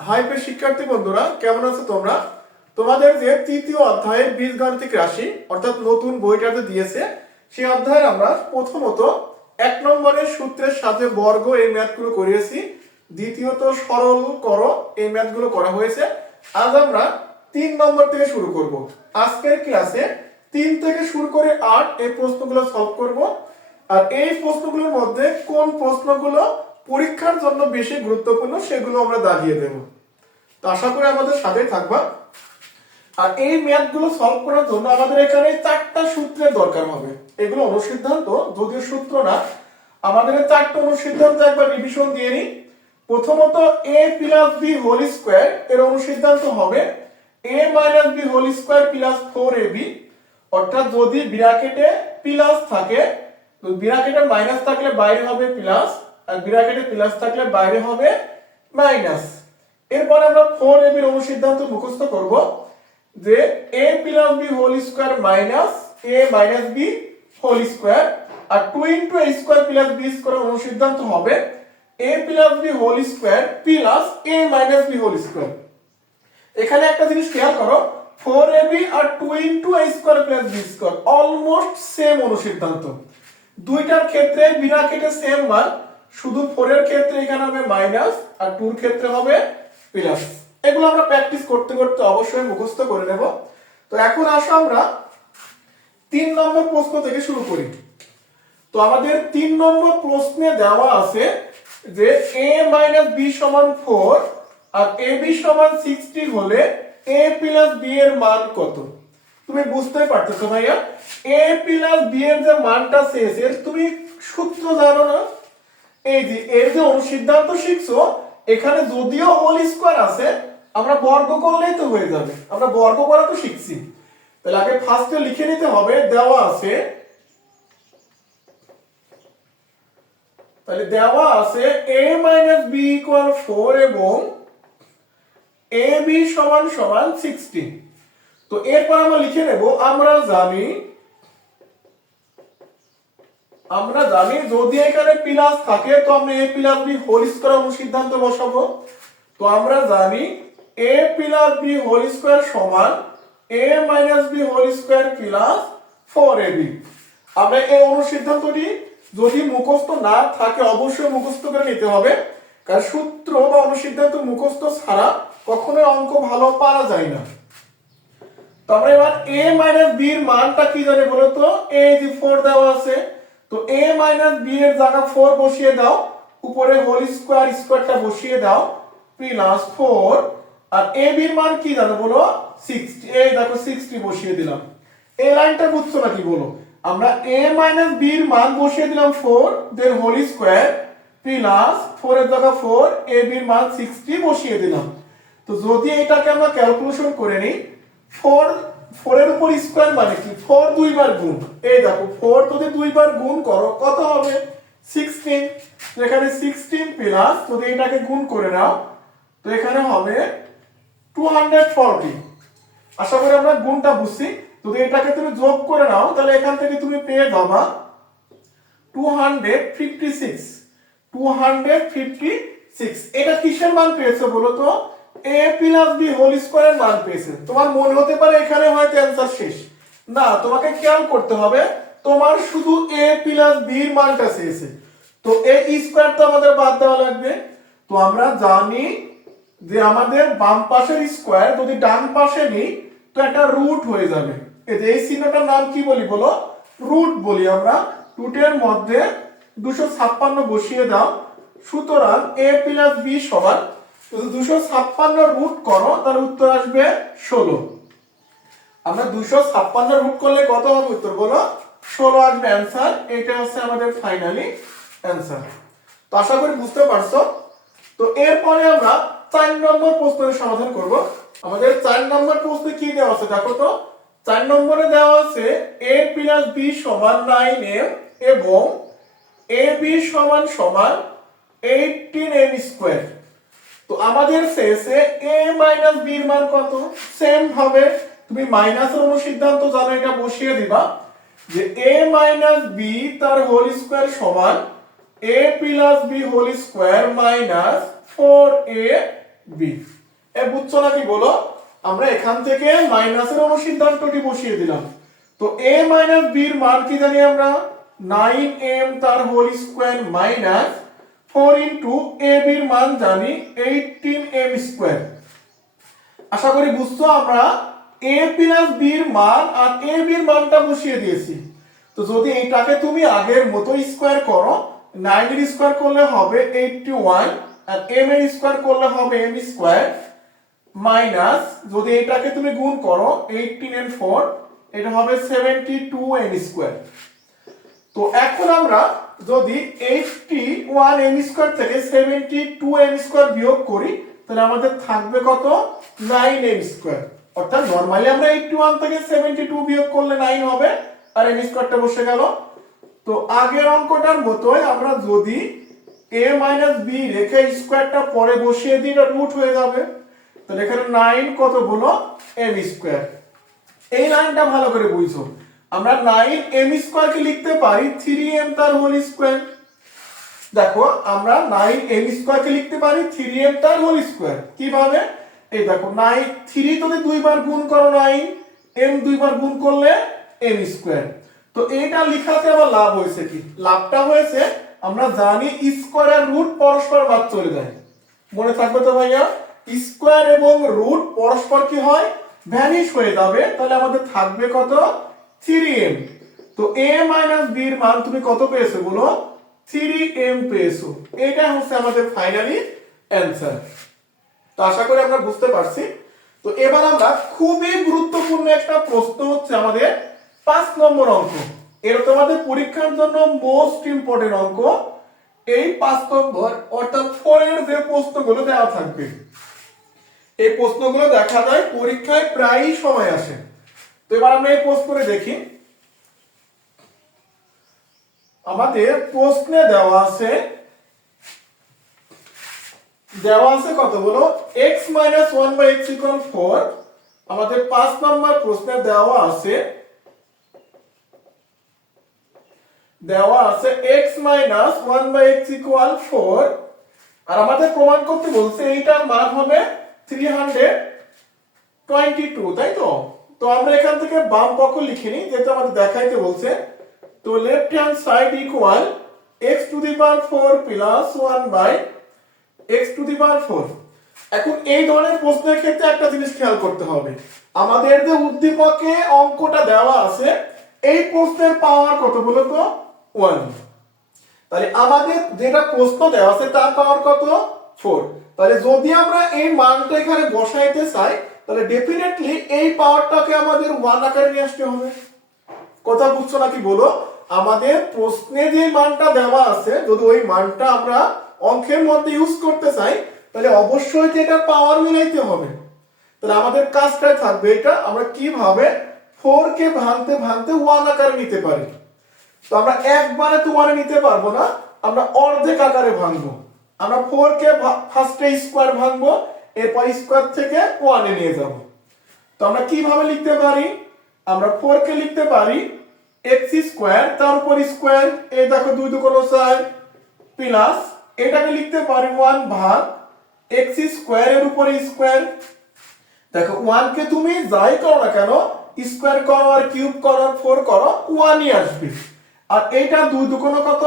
High প্রিয় শিক্ষার্থী বন্ধুরা, কেমন আছো তোমরা? তোমাদের যে তৃতীয় অধ্যায়ে বীজগাণিতিক রাশি, অর্থাৎ নতুন বইটাতে দিয়েছে, সেই অধ্যায়ে আমরা প্রথমত এক নম্বরের সূত্রের সাথে বর্গ এই ম্যাথগুলো করিয়েছি। দ্বিতীয়ত সরল করো, এই ম্যাথগুলো করা হয়েছে। আজ আমরা তিন নম্বর থেকে শুরু করব। আজকের ক্লাসে তিন থেকে শুরু করে আট এই প্রশ্নগুলো সলভ করব। আর এই প্রশ্নগুলোর মধ্যে কোন প্রশ্নগুলো পরীক্ষার জন্য বেশি গুরুত্বপূর্ণ সেগুলো আমরা দাঁড়িয়ে দেব। তো আশা করি আমাদের সাথে থাকবা। আর এই ম্যাথগুলো সলভ করার জন্য আমাদের এখানে চারটা সূত্রের দরকার হবে। এগুলো অনুসিদ্ধান্ত, যদিও সূত্র না, আমাদের চারটা অনুসিদ্ধান্ত একবার রিভিশন দিয়ে নিই। প্রথমত a plus b whole square এর অনুসিদ্ধান্ত হবে a minus b whole square plus four a b অর্থাৎ যদি ব্র্যাকেটে প্লাস থাকে, তো ব্র্যাকেটে মাইনাস থাকলে বাইরে হবে প্লাস আর ব্র্যাকেটে প্লাস থাকলে বাইরে হবে মাইনাস। এরপর আমরা ফোর এবির অনুসিদ্ধান্ত মুখস্থ করব যে a plus b whole square minus a minus b whole square R two into a square plus b square অনুসিদ্ধান্ত হবে a plus b whole square plus a minus b whole square এখানে একটা জিনিস খেয়াল করো four a b R two into a square plus b square almost same অনুসিদ্ধান্ত দুইটার ক্ষেত্রে বিনা কেটে সেম মান শুধু ফোর এর ক্ষেত্রে এখানে হবে মাইনাস আর টুর ক্ষেত্রে হবে প্লাস এগুলো আমরা প্র্যাকটিস করতে করতে অবশ্যই মুখস্থ করে নেব। তো এখন আসো আমরা তিন নম্বর প্রশ্ন থেকে শুরু করি। তো আমাদের তিন নম্বর প্রশ্নে দেওয়া আছে যে a মাইনাস বি সমান ফোর আর এ বি সমান সিক্সটি হলে a প্লাস বি এর মান কত? তুমি বুঝতে পারতেছো ভাইয়া? a প্লাস বি এর যে মানটা শেষে তুমি সূত্র জানো না? এই যে, এর যে অনুসিদ্ধান্ত শিখছো, এখানে যদিও হোল স্কোয়ার আছে, আমরা বর্গ করলেই তো হয়ে যাবে। আমরা বর্গ করা তো শিখছি। তাহলে আগে ফার্স্টে লিখে নিতে হবে, দেওয়া আছে, তাহলে দেওয়া আছে a minus b equal four এবং এ বি সমান সমান সিক্সটি তো এরপর আমরা লিখে নেব, আমরা জানি আমরা জানি যদি এখানে প্লাস থাকে, তো আমরা a plus b whole square অনুসিদ্ধান্ত বসাবো। তো আমরা জানি a plus b whole square সমান a minus b whole square plus four a b আমরা এই অনুসিদ্ধান্তটি যদি মুখস্থ না থাকে, অবশ্যই মুখস্থ করে নিতে হবে। কারণ সূত্র বা অনুসিদ্ধান্ত মুখস্থ ছাড়া কখনোই অঙ্ক ভালো পারা যায় না। তো আমরা এবার এ মাইনাস এর মানটা কি জানি বলো তো? এই যে 4 দেওয়া আছে। তো এ মাইনাস বি এর জায়গা ফোর বসিয়ে দাও, উপরে হোল স্কোয়ার স্কোয়ারটা বসিয়ে দাও প্লাস ফোর আর এ বির মান কি জানো বলো? 60 এই দেখো 60 বসিয়ে দিলাম। এই লাইনটা বুঝছ নাকি বলো? আমরা এ মাইনাস এর মান বসিয়ে দিলাম four then whole square plus 4 এর জায়গা 4 a, b এর মান 60 বসিয়ে দিলাম। তো যদি এটাকে আমরা ক্যালকুলেশন করে নিই ফোর ফোরের উপর স্কোয়ার মানে কি? ফোর দুইবার গুণ। এই দেখো ফোর যদি দুইবার গুণ করো, কত হবে? সিক্সটিন এখানে সিক্সটিন প্লাস যদি এটাকে গুণ করে নাও, তো এখানে হবে টু হান্ড্রেড ফর্টি আশা করি আমরা গুণটা বুঝছি। যদি এটাকে তুমি যোগ করে নাও, তাহলে এখান থেকে তুমি পেয়ে যাবা two hundred fifty six two hundred fifty six এটা কিসের মান পেয়েছ বলো তো? এ প্লাস বি হোল স্কোয়ারের মান পেয়েছে। তোমার মনে হতে পারে এখানে হয়তো অ্যান্সার শেষ। না, তোমাকে খেয়াল করতে হবে, তোমার শুধু প্লাস মানটা তো তো আমাদের বাদ দেওয়া লাগবে। তো আমরা জানি যে আমাদের বাম পাশের স্কোয়ার যদি ডান পাশে নিই, তো একটা রুট হয়ে যাবে। এই চিহ্নটার নাম কি বলি বলো? রুট বলি আমরা। রুটের মধ্যে দুশো ছাপ্পান্ন বসিয়ে দাও। সুতরাং এ প্লাস বি সমান যদি দুশো ছাপ্পান্ন রুট করো, তাহলে উত্তর আসবে ষোলো। আমরা দুশো ছাপ্পান্ন রুট করলে কত হবে উত্তর বলো? ষোলো আসবে অ্যান্সার এটা হচ্ছে আমাদের ফাইনালি অ্যান্সার তো আশা করি বুঝতে পারছ? তো এরপরে আমরা চার নম্বর প্রশ্নের সমাধান করব। আমাদের চার নম্বর প্রশ্নে কি দেওয়া আছে দেখো তো? চার নম্বরে দেওয়া আছে এ প্লাস বি সমান নাইন এম এবং এ বি সমান সমান এইটিন এম স্কোয়ার তো আমাদের শেষে a মাইনাস এর মান কত? সেম ভাবে তুমি মাইনাসের অনুসিদ্ধান্ত জানো, এটা বসিয়ে দিবা। যে a মাইনাস b তার হোল স্কোয়ার সমান a plus b whole square minus four a b এ বুঝছ নাকি বলো? আমরা এখান থেকে মাইনাসের অনুসিদ্ধান্তটি বসিয়ে দিলাম। তো এ মাইনাস বির মান কি জানি আমরা? নাইন এম তার whole square minus four into a বির মান জানি এইটিন এম স্কোয়ার আশা করি বুঝছ আমরা এ প্লাস বির মান আর এ বির মানটা বসিয়ে দিয়েছি। তো যদি এইটাকে তুমি আগের মতো স্কোয়ার করো নাইন এর স্কোয়ার করলে হবে এইটটি ওয়ান আর এম এর স্কোয়ার করলে হবে এম স্কোয়ার মাইনাস যদি এটাকে তুমি গুণ করো এইটিন এন্ড ফোর এটা হবে সেভেন্টি টু এম স্কোয়ার তো এখন আমরা যদি এইটটি ওয়ান এম স্কোয়ার থেকে সেভেন্টি টু এম স্কোয়ার বিয়োগ করি, তাহলে আমাদের থাকবে কত? নাইন এম স্কোয়ার অর্থাৎ নর্মালি আমরা এইটটি ওয়ান থেকে সেভেন্টি টু বিয়োগ করলে নাইন হবে, আর এম স্কোয়ারটা বসে গেল। তো আগের অঙ্কটার মতোই আমরা যদি এ মাইনাস বি রেখে স্কোয়ারটা পরে বসিয়ে দিই রুট হয়ে যাবে। তাহলে এখানে নাইন কত হলো? এম স্কোয়ার এই লাইনটা ভালো করে বুঝছ আমরা নাইন এম স্কোয়ার কে লিখতে পারি থ্রি এম তার হোল স্কোয়ার দেখো, আমরা নাইন এম স্কোয়ার কে লিখতে পারি থ্রি এম তার হোল স্কোয়ার কীভাবে? এই দেখো নাইন থ্রি যদি দুইবার গুণ করো নাইন এম দুইবার গুণ করলে এম স্কোয়ার তো এটা লিখাতে আবার লাভ হয়েছে কি? লাভটা হয়েছে, আমরা জানি স্কোয়ার রুট পরস্পর বাদ চলে যায়। মনে থাকবে তো ভাইয়া? স্কোয়ার এবং রুট পরস্পর কি হয়? ভ্যানিশ হয়ে যাবে। তাহলে আমাদের থাকবে কত? Three m. তো এ মাইনাস বির মান তুমি কত পেয়েছ বলো? থ্রি এম পেয়েছ। এটা হচ্ছে আমাদের ফাইনালি অ্যান্সার। তো আশা করি আমরা বুঝতে পারছি। তো এবার আমরা খুবই গুরুত্বপূর্ণ একটা প্রশ্ন হচ্ছে আমাদের পাঁচ নম্বর অঙ্ক। এটা তোমাদের পরীক্ষার জন্য মোস্ট ইম্পর্টেন্ট অঙ্ক। এই পাঁচ নম্বর অর্থাৎ ফোরের যে প্রশ্নগুলো দেওয়া থাকবে। এই প্রশ্নগুলো দেখা যায় পরীক্ষায় প্রায়ই সময় আসে। তো এবার আমরা এই প্রশ্নটা দেখি। আমাদের প্রশ্নে দেওয়া আছে দেওয়া আছে কত বলো? x minus one by x equal four আমাদের পাঁচ নম্বর প্রশ্নে দেওয়া আছে দেওয়া আছে x minus one by x equal four আর আমাদের প্রমাণ করতে বলছে এইটার মান হবে থ্রি হান্ড্রেড টোয়েন্টি টু তাই তো? তো আমরা এখান থেকে বাম পক্ষ লিখে লিখিনি যেটা আমাদের দেখাইতে বলছে, তো left hand side equal x to the power four plus one by x to the power four এখন এই ধরনের প্রশ্নের ক্ষেত্রে একটা জিনিস খেয়াল করতে হবে। আমাদের যে উদ্দীপকে অঙ্কটা দেওয়া আছে, এই প্রশ্নের পাওয়ার কত বলো তো? ওয়ান তাহলে আমাদের যেটা প্রশ্ন দেওয়া আছে, তার পাওয়ার কত? ফোর তাহলে যদি আমরা এই মানটা এখানে বসাইতে চাই তাহলে ডেফিনেটলি এই পাওয়ারটাকে আমাদের ওয়ান আকারে নিয়ে আসতে হবে। কথা বুঝছ নাকি বলো? আমাদের প্রশ্নে যে মানটা দেওয়া আছে, যদি ওই মানটা আমরা অঙ্কের মধ্যে ইউজ করতে চাই, তাহলে অবশ্যই যে এটা পাওয়ার মিলাইতে হবে। তাহলে আমাদের কাজটাই থাকবে এটা, আমরা কীভাবে ফোর কে ভাঙতে ভাঙতে ওয়ান আকারে নিতে পারি। তো আমরা একবারে তোমারে নিতে পারব না, আমরা অর্ধেক আকারে ভাঙবো। আমরা ফোর কে ফার্স্টে স্কোয়ার ভাঙবো এরপর স্কোয়ার থেকে ওয়ানে নিয়ে যাব। তো আমরা কীভাবে লিখতে পারি? আমরা ফোর কে লিখতে পারি এক্স স্কোয়ার তার উপর স্কোয়ার এই দেখো দুই দু কোনো চার প্লাস এটাকে লিখতে পারি ওয়ান ভাগ এক্স স্কোয়ার এর উপরে স্কোয়ার দেখো ওয়ান কে তুমি যাই করো না কেন স্কোয়ার করো আর কিউব করো আর ফোর করো ওয়ানই আসবে। আর এইটা দুই দুকোনো কত?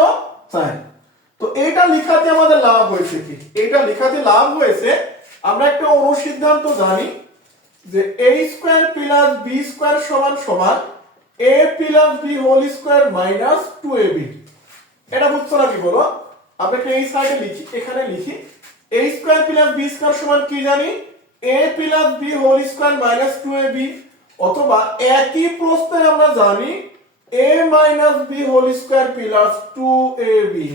চার। তো এইটা লেখাতে আমাদের লাভ হয়েছে কি? এইটা লেখাতে লাভ হয়েছে আমরা একটা অনুসিদ্ধান্ত জানি যে a square plus b square সমান সমান a plus b whole square minus two a b এটা বুঝছ নাকি বলো আমরা একটা এই সাইডে লিখি, এখানে লিখি। A square plus b square সমান কি জানি? A plus b whole square minus two a b অথবা একই প্রশ্নে আমরা জানি a minus b whole square plus two a b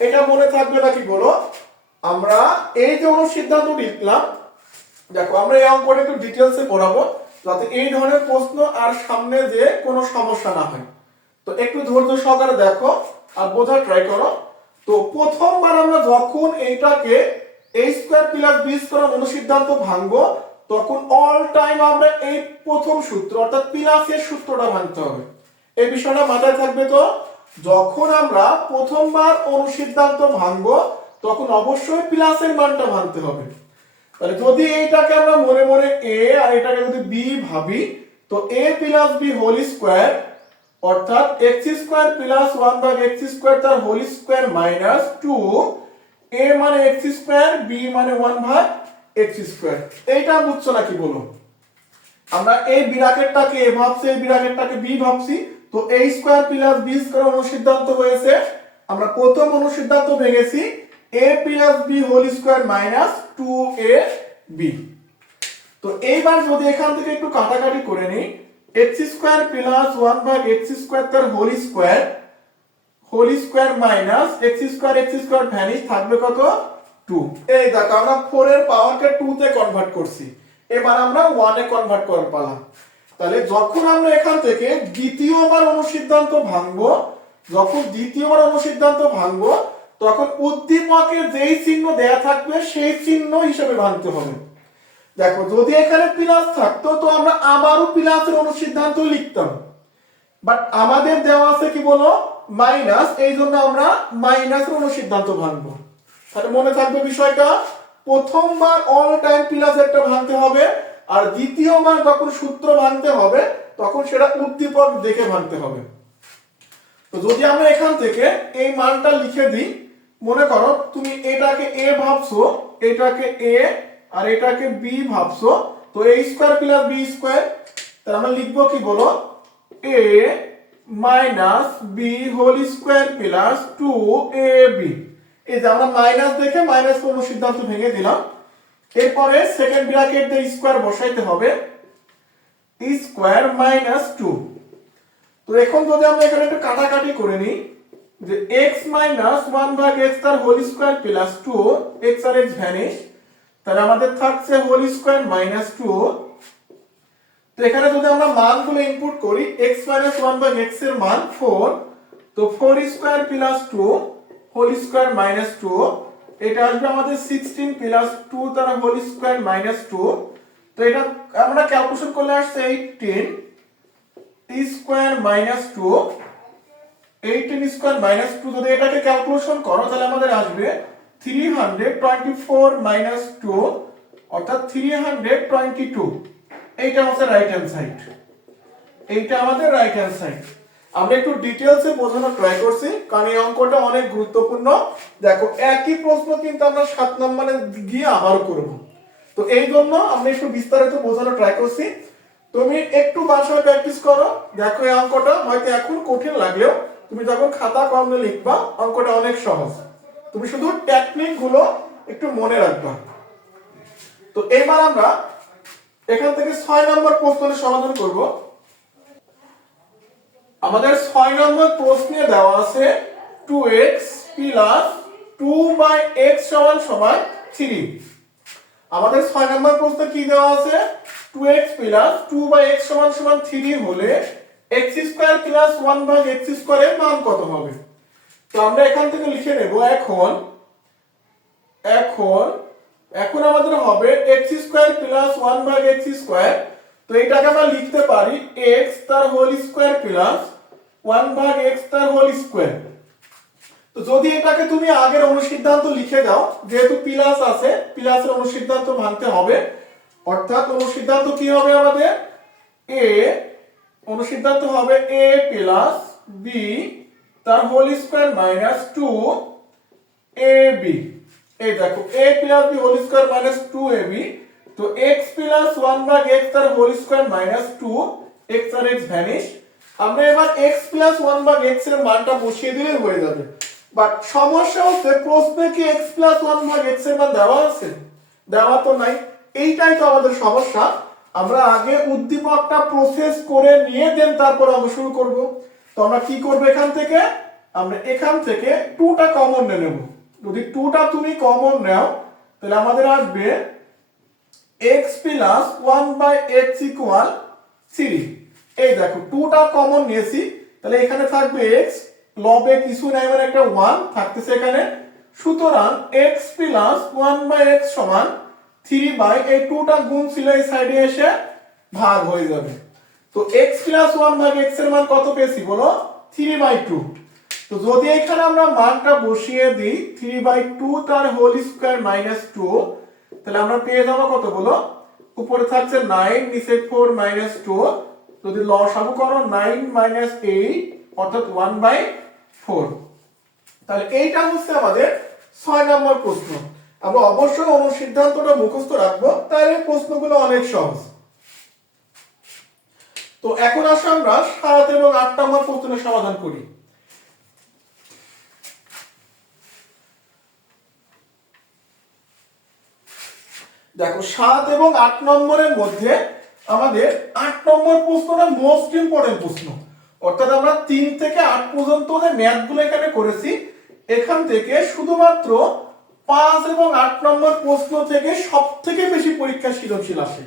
এটা মনে থাকবে নাকি বলো আমরা এই যে অনুসিদ্ধান্ত লিখলাম দেখো, আমরা এই অঙ্কটা একটু ডিটেলসে পড়াবো, যাতে এই ধরনের প্রশ্ন আর সামনে যে কোনো সমস্যা না হয়। তো একটু ধৈর্য সহকারে দেখো আর বোঝার ট্রাই করো। তো প্রথমবার আমরা যখন এইটাকে এই স্কোয়ার প্লাস বি স্কোয়ার অনুসিদ্ধান্ত ভাঙবো, তখন অল টাইম আমরা এই প্রথম সূত্র, অর্থাৎ প্লাসের সূত্রটা ভাঙতে হবে। এই বিষয়টা মাথায় থাকবে তো, যখন আমরা প্রথমবার অনুসিদ্ধান্ত ভাঙবো তখন অবশ্যই প্লাসের মানটা ভাঙতে হবে। তাহলে যদি এইটাকে আমরা মনে মনে এ আর এটাকে যদি বি ভাবি, তো a plus b whole square অর্থাৎ এক্স স্কোয়ার প্লাস ওয়ান ভাগ এক্স স্কোয়ার তার whole square minus two a মানে এক্স স্কোয়ার বি মানে ওয়ান ভাগ এক্স স্কোয়ার এইটা বুঝছ নাকি বলো? আমরা এই বিরাকেটটাকে এ ভাবছি, এই বিরাকেটটাকে বি ভাবছি, তো a square plus b square অনুসিদ্ধান্ত হয়েছে। আমরা প্রথম অনুসিদ্ধান্ত ভেঙেছি a plus b whole square minus two a b তো এইবার যদি এখান থেকে একটু কাটাকাটি করে নিই এক্স স্কোয়ার প্লাস ওয়ান ভাগ এক্স স্কোয়ার তার whole square whole square minus x square x square vanish থাকবে কত? টু এই দেখো, আমরা ফোর এর পাওয়ারকে টু তে কনভার্ট করছি। এবার আমরা ওয়ানে কনভার্ট করার পালাম তাহলে যখন আমরা এখান থেকে দ্বিতীয়বার অনুসিদ্ধান্ত ভাঙবো, যখন দ্বিতীয়বার অনুসিদ্ধান্ত ভাঙবো তখন উদ্দীপকে যেই চিহ্ন দেয়া থাকবে, সেই চিহ্ন হিসেবে ভাঙতে হবে। দেখো, যদি এখানে প্লাস থাকতো, তো আমরা আবারও প্লাসের অনুসিদ্ধান্ত লিখতাম। বাট আমাদের দেওয়া আছে কি বলো? মাইনাস, এই জন্য আমরা মাইনাসের অনুসিদ্ধান্ত ভাঙবো। তাহলে মনে থাকবে বিষয়টা, প্রথমবার অল টাইম প্লাস একটা ভাঙতে হবে, আর দ্বিতীয়বার যখন সূত্র ভাঙতে হবে, তখন সেটা উদ্দীপক দেখে ভাঙতে হবে। তো যদি আমরা এখান থেকে এই মানটা লিখে দিই মনে করো তুমি এটাকে এ ভাবছ, এটাকে এ আর এটাকে বি ভাবছ, তো a square plus b square তাহলে আমরা লিখব কি বলো? A minus b whole square plus two a b এই যে আমরা মাইনাস দেখে মাইনাস কোনো সিদ্ধান্ত ভেঙে দিলাম। এরপরে সেকেন্ড ব্র্যাকেট দিয়ে স্কোয়ার বসাইতে হবে। স্কোয়ার মাইনাস টু তো এখন যদি আমরা এখানে একটু কাটাকাটি করে নিই যে x মাইনাস ওয়ান ভাগ এক্স তার whole square plus two x আর এক্স ভ্যানিশ তাহলে আমাদের থাকছে হোল স্কোয়ার মাইনাস টু তো এখানে যদি আমরা মানগুলো ইনপুট করি, x মাইনাস ওয়ান ভাগ এক্সের মান ফোর তো four square plus two whole square minus two এটা আসবে আমাদের সিক্সটিন প্লাস টু তার হোল স্কোয়ার মাইনাস টু তো এটা আমরা ক্যালকুলেশন করলে আসছে eighteen square minus two eighteen square minus two যদি এটাকে ক্যালকুলেশন করো, তাহলে আমাদের আসবে three hundred twenty four minus two অর্থাৎ থ্রি হান্ড্রেড টোয়েন্টি টু এইটা হচ্ছে রাইট হ্যান্ড সাইড এইটা আমাদের রাইট হ্যান্ড সাইড আমরা একটু ডিটেলসে বোঝানোর ট্রাই করছি, কারণ এই অঙ্কটা অনেক গুরুত্বপূর্ণ। দেখো, একই প্রশ্ন কিন্তু আমরা সাত নম্বরে গিয়ে আবারও করব। তো এই জন্য আমরা একটু বিস্তারিত বোঝানোর ট্রাই করছি। তুমি একটু বাসায় প্র্যাকটিস করো। দেখো এই অঙ্কটা হয়তো এখন কঠিন লাগলেও তুমি যখন খাতা কমলে লিখবা, অঙ্কটা অনেক সহজ। তুমি শুধু টেকনিকগুলো একটু মনে রাখবা। তো এবার আমরা এখান থেকে ছয় নম্বর প্রশ্নের সমাধান করব। আমাদের ছয় নম্বর প্রশ্নে দেওয়া আছে two x plus two by x সমান সমান থ্রি আমাদের ছয় নম্বর প্রশ্ন কি দেওয়া আছে? Two x plus two by x সমান সমান থ্রি হলে এক্স স্কোয়ার প্লাস ওয়ান ভাগ এক্স স্কোয়ারের মান কত হবে? তো আমরা এখান থেকে লিখে নেব, এখন এখন এখন আমাদের হবে এক্স স্কোয়ার প্লাস ওয়ান ভাগ এক্স স্কোয়ার তো এটাকে আমরা লিখতে পারি এক্স তার হোল স্কোয়ার প্লাস ওয়ান ভাগ এক্স তার হোল স্কোয়ার তো যদি এটাকে তুমি আগের অনুসিদ্ধান্ত লিখে দাও, যেহেতু প্লাস আছে প্লাসের অনুসিদ্ধান্ত ভাঙতে হবে, অর্থাৎ অনুসিদ্ধান্ত কি হবে আমাদের? এ অনুসিদ্ধান্ত হবে এ প্লাস বি তার whole square minus two a b এই দেখো a plus b whole square minus two a b তো এক্স প্লাস ওয়ান ভাগ এক্স তার whole square minus two x আর এক্স ভ্যানিশ আমরা এবার এক্স প্লাস ওয়ান ভাগ এক্সের মানটা বসিয়ে দিলে হয়ে যাবে। বাট সমস্যা হচ্ছে, প্রশ্নে কি এক্স প্লাস ওয়ান ভাগ এক্সের মান দেওয়া আছে? দেওয়া তো নাই। এইটাই তো আমাদের সমস্যা। আমরা আগে উদ্দীপকটা প্রসেস করে নিয়ে দেন তারপর আমরা শুরু করব। তো আমরা কি করব এখান থেকে? আমরা এখান থেকে টুটা কমন নিয়ে নেব। যদি টুটা তুমি কমন নাও, তাহলে আমাদের আসবে x plus one by x equal three এই দেখো টুটা কমন নিয়েছি। তাহলে এখানে থাকবে এক্স লবে কিছু নাই মানে একটা ওয়ান থাকতেছে এখানে। সুতরাং x plus one by x সমান থ্রি বাই এই টুটা গুণ ছিল এই সাইডে এসে ভাগ হয়ে যাবে। তো এক্স প্লাস ওয়ান ভাগ এক্সের মান কত পেয়েছি বলো? থ্রি বাই টু তো যদি এখানে আমরা মানটা বসিয়ে দিই থ্রি বাই টু তার হোল স্কোয়ার মাইনাস টু তাহলে আমরা পেয়ে যাব কত বলো? উপরে থাকছে নাইন নিচে ফোর মাইনাস টু যদি লসাগু করো নাইন মাইনাস এইট অর্থাৎ ওয়ান বাই ফোর তাহলে এইটা হচ্ছে আমাদের ছয় নম্বর প্রশ্ন। আমরা অবশ্যই অনুসিদ্ধান্তটা মুখস্থ রাখব, তাহলে প্রশ্নগুলো অনেক সহজ। তো এখন আসলে আমরা সাত এবং আট নম্বর প্রশ্নের সমাধান করি। দেখো, সাত এবং আট নম্বরের মধ্যে আমাদের আট নম্বর প্রশ্নটা মোস্ট ইম্পর্টেন্ট প্রশ্ন। অর্থাৎ আমরা তিন থেকে আট পর্যন্ত যে ম্যাথগুলো এখানে করেছি, এখান থেকে শুধুমাত্র পাঁচ এবং আট নম্বর প্রশ্ন থেকে সব থেকে বেশি পরীক্ষা সৃজনশীল আসে।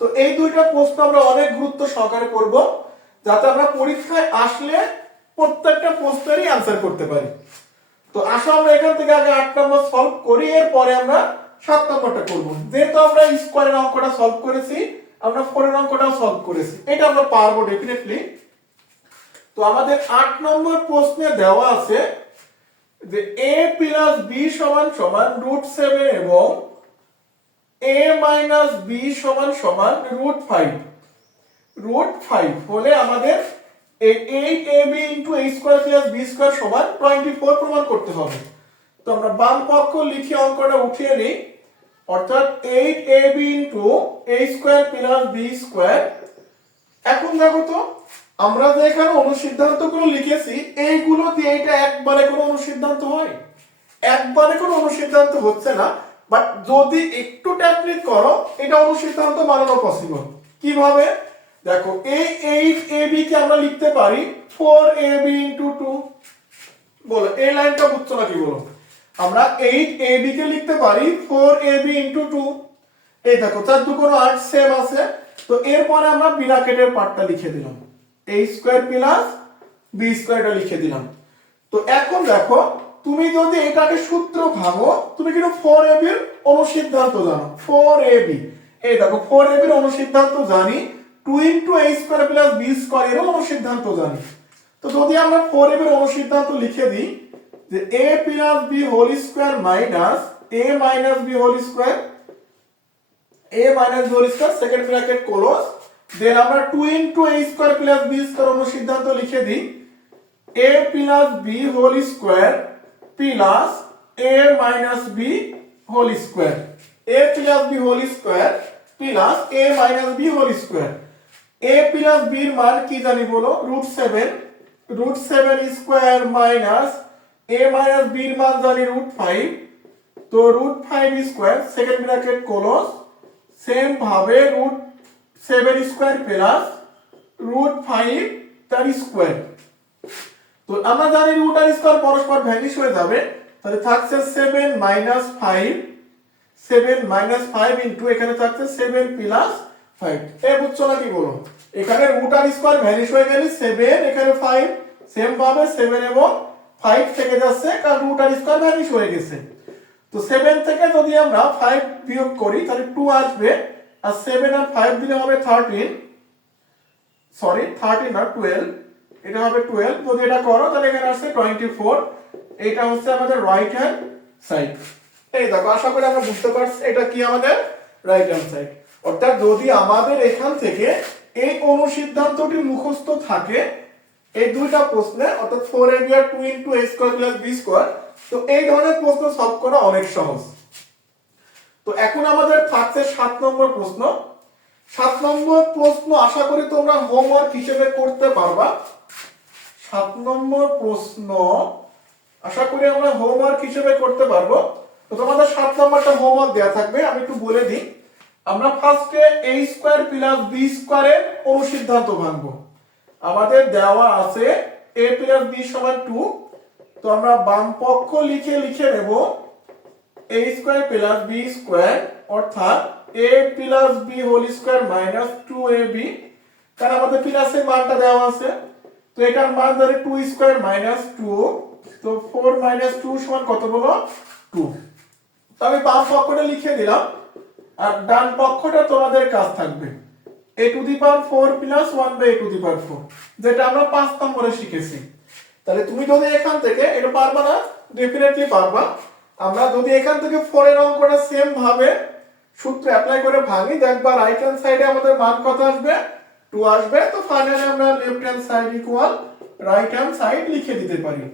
তো এই দুইটা প্রশ্ন আমরা অনেক গুরুত্ব সহকারে করব, যাতে আমরা পরীক্ষায় আসলে প্রত্যেকটা প্রশ্নেরই আনসার করতে পারি। তো আসো আমরা এখান থেকে আগে আট নম্বর সলভ করি, এরপরে আমরা সাত নম্বরটা করব। যেহেতু আমরা স্কোয়ারের অঙ্কটা সলভ করেছি, আমরা ফোরের অঙ্কটাও সলভ করেছি। এটা আমরা পারব ডেফিনেটলি তো আমাদের আট নম্বর প্রশ্নে দেওয়া আছে যে এ প্লাস বি সমান সমান রুট সেভেন এবং এ মাইনাস বি সমান সমান রুট ফাইভ রুট ফাইভ হলে আমাদের eight a b into square plus b square সমান টোয়েন্টি ফোর প্রমাণ করতে হবে। তো আমরা বাম পক্ষ লিখে অঙ্কটা উঠিয়ে নিই। অর্থাৎ eight a b into a square plus b square এখন দেখো তো আমরা যে এখানে অনুসিদ্ধান্তগুলো লিখেছি, এইগুলো দিয়ে এটা একবারে কোনো অনুসিদ্ধান্ত হয়। একবারে কোনো অনুসিদ্ধান্ত হচ্ছে না বাট যদি একটু ট্যাকনিক করো, এটা অনুসিদ্ধান্ত বানানো পসিবল কীভাবে? দেখো, এই এইট এ বি কে আমরা লিখতে পারি four a b into two বলো, এই লাইনটা বুঝছ না কি বলো? আমরা এইট এ বি কে লিখতে পারি four a b into two এই দেখো, চার দু কোনো সেম আছে। তো এরপরে আমরা বিরাকেটের পার্টটা লিখে দিলাম। এ স্কোয়ার প্লাস বি স্কোয়ারটা লিখে দিলাম। তো এখন দেখো, তুমি যদি এটাকে সূত্র ভাঙো তুমি কিন্তু ফোর এ বির অনুসিদ্ধান্ত জানো। ফোর এ বি এই দেখো ফোর এ বির অনুসিদ্ধান্ত জানি two into a square plus b square এরও অনুসিদ্ধান্ত জানি। তো যদি আমরা ফোর এ বির অনুসিদ্ধান্ত লিখে দিই, যে a plus b whole square minus a minus b whole square a minus whole square, second bracket, close then আমরা 2 into a square plus b square অনুসিদ্ধান্ত লিখে দিই plus b whole square plus a minus b whole square a plus b whole square plus a minus b whole square a plus b এর মান কি জানি বলো 7 root 7 square minus a minus b এর মান জানি root 5 তো root 5 square second bracket close same ভাবে root seven square plus root five তার স্কোয়ার তো আমরা জানি রুট আর স্কোয়ার পরস্পর ভ্যানিশ হয়ে যাবে, তাহলে থাকছে seven minus five seven minus five into এখানে থাকছে সেভেন প্লাস ফাইভ এ বুঝছ না কি বলো? এখানে রুট আর স্কোয়ার ভ্যানিশ হয়ে গেলে সেভেন এখানে ফাইভ সেম ভাবে সেভেন এবং ফাইভ থেকে যাচ্ছে, কারণ রুট আর স্কোয়ার ভ্যানিশ হয়ে গেছে। তো সেভেন থেকে যদি আমরা ফাইভ বিয়োগ করি, তাহলে টু আসবে আর সেভেন আর ফাইভ দিলে হবে থার্টিন সরি থার্টিন আর টুয়েলভ এটা হবে টুয়েলভ যদি এটা করো, তাহলে এখানে আসছে টোয়েন্টি ফোর এটা হচ্ছে আমাদের রাইট হ্যান্ড সাইড এই দেখো, আশা করি আমরা বুঝতে পারছি এটা কি আমাদের রাইট হ্যান্ড সাইড অর্থাৎ যদি আমাদের এখান থেকে এই অনুসিদ্ধান্তটি মুখস্থ থাকে, এই দুইটা প্রশ্নে, অর্থাৎ four a two into a square plus b square তো এই ধরনের প্রশ্ন সলভ করা অনেক সহজ। তো এখন আমাদের থাকছে সাত নম্বর প্রশ্ন। সাত নম্বর প্রশ্ন আশা করি তোমরা হোমওয়ার্ক হিসেবে করতে পারবা। সাত নম্বর প্রশ্ন, আশা করি আমরা হোমওয়ার্ক হিসেবে করতে পারব। তো তোমাদের সাত নম্বরটা হোমওয়ার্ক দেওয়া থাকবে, আমি একটু বলে দিই। আমরা ফার্স্টে এ স্কোয়ার প্লাস বি স্কোয়ারের অনুসিদ্ধান্ত ভাঙবো। আমাদের দেওয়া আছে এ প্লাস বি সমান টু তো আমরা বাম পক্ষ লিখে লিখে নেব। A square plus b square অর্থাৎ a plus b whole square minus two a b কারণ আমাদের প্লাসের মানটা দেওয়া আছে। তো এটার মান ধরে টু স্কোয়ার মাইনাস টু তো ফোর মাইনাস টু সমান কত বলো? টু তো আমি বাম পক্ষটা লিখে দিলাম, আর ডান পক্ষটা তোমাদের কাজ থাকবে। A to the power four plus one by a to the power four যেটা আমরা পাঁচ নম্বরে শিখেছি। তাহলে তুমি যদি এখান থেকে, এটা পারবা না ডেফিনেটলি পারবা। আমরা যদি এখান থেকে ফোরের অঙ্কটা সেম ভাবে সূত্র অ্যাপ্লাই করে ভাঙি, দেখবা রাইট হ্যান্ড সাইডে আমাদের মান কত আসবে? টু আসবে। তো ফাইনালি আমরা left hand side equal right hand side লিখে দিতে পারি।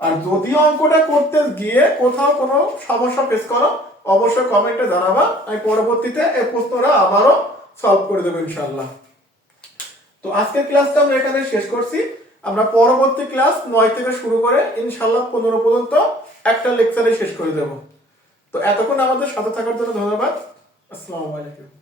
আর যদি অঙ্কটা করতে গিয়ে কোথাও কোনো সমস্যা ফেস করো, অবশ্যই কমেন্টে জানাবা। আমি পরবর্তীতে এই প্রশ্নটা আবারও সলভ করে দেবো ইনশাল্লাহ তো আজকের ক্লাসটা আমরা এখানে শেষ করছি। আমরা পরবর্তী ক্লাস নয় থেকে শুরু করে ইনশাল্লাহ পনেরো পর্যন্ত একটা লেকচারে শেষ করে দেব। তো এতক্ষণ আমাদের সাথে থাকার জন্য ধন্যবাদ। আসসালামু আলাইকুম।